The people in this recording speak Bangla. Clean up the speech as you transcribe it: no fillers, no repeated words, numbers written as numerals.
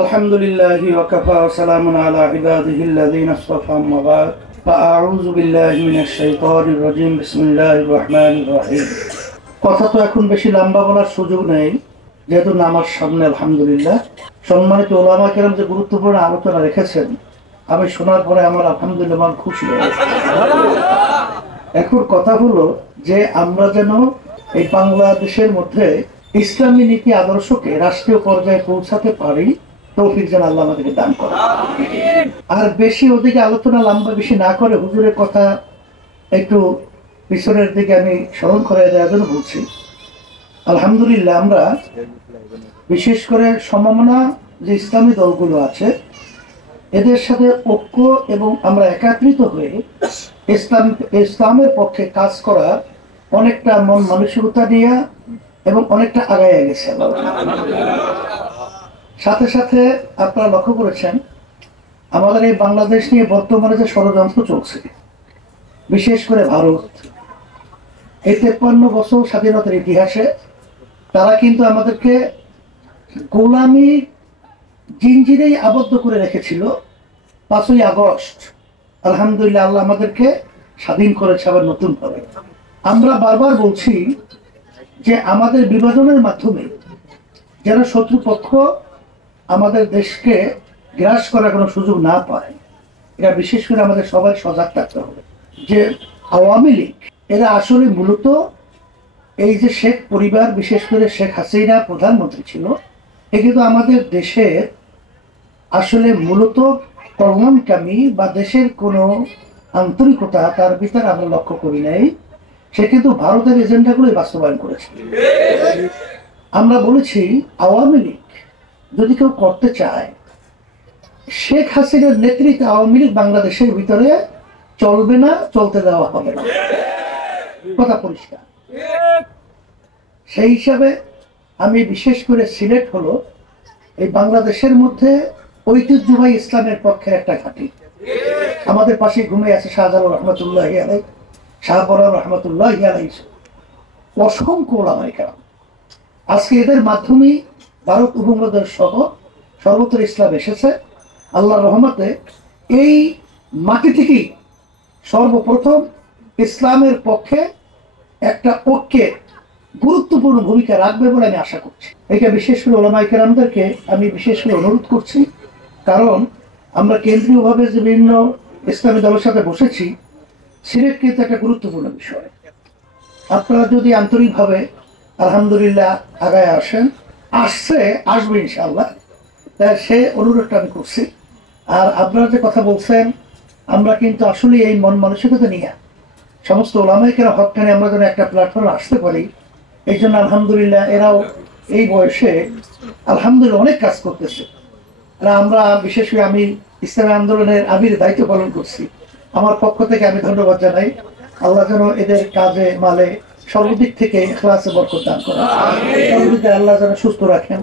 আলহামদুলিল্লাহি ওয়া কাফা ওয়া সালামুন আলা ইবাদিহিল্লাযীনা ইসতাফা আম্মা বা'দ ফাআউযু বিল্লাহি মিনাশ শাইতানির রাজীম বিসমিল্লাহির রহমানির রহিম। কথা তো এখন বেশি লম্বা বলার সুযোগ নেই, যেহেতু নামাজ সামনে। আলহামদুলিল্লাহ, সম্মানিত ওলামা কেরাম যে গুরুত্বপূর্ণ আলোচনা রেখেছেন, আমি শোনার পরে আমার আলহামদুলিল্লাহ মন খুশি হয়েছে। এখন কথা হলো যে আমরা যেন এই বাংলাদেশের মধ্যে ইসলামী নীতি আদর্শকে রাষ্ট্রীয় পর্যায়ে পৌঁছাতে পারি, তৌফিক যেন আল্লাহ আমাদেরকে দান করে। আর বেশি ওদিকে আলোচনা লম্বা বেশি না করে হুজুরের কথা একটু পিছনের দিকে আমি স্মরণ করে দেওয়ার জন্য বলছি। আলহামদুলিল্লাহ, আমরা বিশেষ করে সমমনা যে ইসলামী দলগুলো আছে এদের সাথে ঐক্য এবং আমরা একত্রিত হয়ে ইসলামের পক্ষে কাজ করার অনেকটা মন মানসিকতা নিয়ে এবং অনেকটা আগায় গেছে। সাথে সাথে আপনারা লক্ষ্য করেছেন আমাদের এই বাংলাদেশ নিয়ে বর্তমানে যে ষড়যন্ত্র চলছে, বিশেষ করে ভারত, এই 53 বছর স্বাধীনতার ইতিহাসে তারা কিন্তু আমাদেরকে গোলামি জিঞ্জিরেই আবদ্ধ করে রেখেছিল। 5ই আগস্ট আলহামদুলিল্লাহ আল্লাহ আমাদেরকে স্বাধীন করেছে আবার নতুন ভাবে। আমরা বারবার বলছি যে আমাদের বিভাজনের মাধ্যমে যেন শত্রুপক্ষ আমাদের দেশকে গ্রাস করার কোনো সুযোগ না পায়, এটা বিশেষ করে আমাদের সবাই সজাগ থাকতে হবে। যে আওয়ামী লীগ এরা আসলে মূলত এই যে শেখ পরিবার, বিশেষ করে শেখ হাসিনা প্রধানমন্ত্রী ছিল, এ কিন্তু আমাদের দেশের আসলে মূলত কল্যাণকামী বা দেশের কোনো আন্তরিকতা তার ভিতরে আমরা লক্ষ্য করি নাই। সে কিন্তু ভারতের এজেন্ডাগুলোই বাস্তবায়ন করেছে। আমরা বলেছি আওয়ামী লীগ যদি কেউ করতে চায়, শেখ হাসিনার নেতৃত্বে আওয়ামী লীগ বাংলাদেশের ভিতরে চলবে না, চলতে দেওয়া হবে না, কথা পরিষ্কার। সেই হিসাবে আমি বিশেষ করে সিলেট হলো এই বাংলাদেশের মধ্যে ঐতিহ্যবাহী ইসলামের পক্ষে একটা ঘাঁটি। আমাদের পাশে ঘুমিয়ে আছে শাহজালাল রহমতুল্লাহ আলাই, শাহপরান রহমতুল্লাহ আলাই, অসংখ্য ওলামায়ে কেরাম। আজকে এদের মাধ্যমেই ভারত উপমহাদেশ সহ সর্বত্র ইসলাম এসেছে। আল্লাহর রহমতে এই মাটি থেকেই সর্বপ্রথম ইসলামের পক্ষে একটা ঐক্যের গুরুত্বপূর্ণ ভূমিকা রাখবে বলে আমি আশা করছি। এটা বিশেষ করে ওলামায়ে কেরামদেরকে আমি বিশেষ করে অনুরোধ করছি, কারণ আমরা কেন্দ্রীয়ভাবে যে বিভিন্ন ইসলামী দলের সাথে বসেছি, সিলেট কিন্তু একটা গুরুত্বপূর্ণ বিষয়। আপনারা যদি আন্তরিকভাবে আলহামদুলিল্লাহ আগায় আসবে ইনশাআল্লাহ, তাই সে অনুরোধটা আমি করছি। আর আপনারা যে কথা বলছেন, আমরা কিন্তু আসলে এই মন মানসিকতা নিয়ে সমস্ত ওলামায়ে কেরাম হকখানে আমরা যেন একটা প্ল্যাটফর্মে আসতে পারি, এই জন্য আলহামদুলিল্লাহ এরাও এই বয়সে আলহামদুলিল্লাহ অনেক কাজ করতেছে। আর আমরা বিশেষ করে আমি ইসলামী আন্দোলনের আমির দায়িত্ব পালন করছি, আমার পক্ষ থেকে আমি ধন্যবাদ জানাই। আল্লাহ যেন এদের কাজে মালে সর্বদিক থেকে ইখলাসে বরকত দান করেন, সর্বদিকে আল্লাহ যেন সুস্থ রাখেন।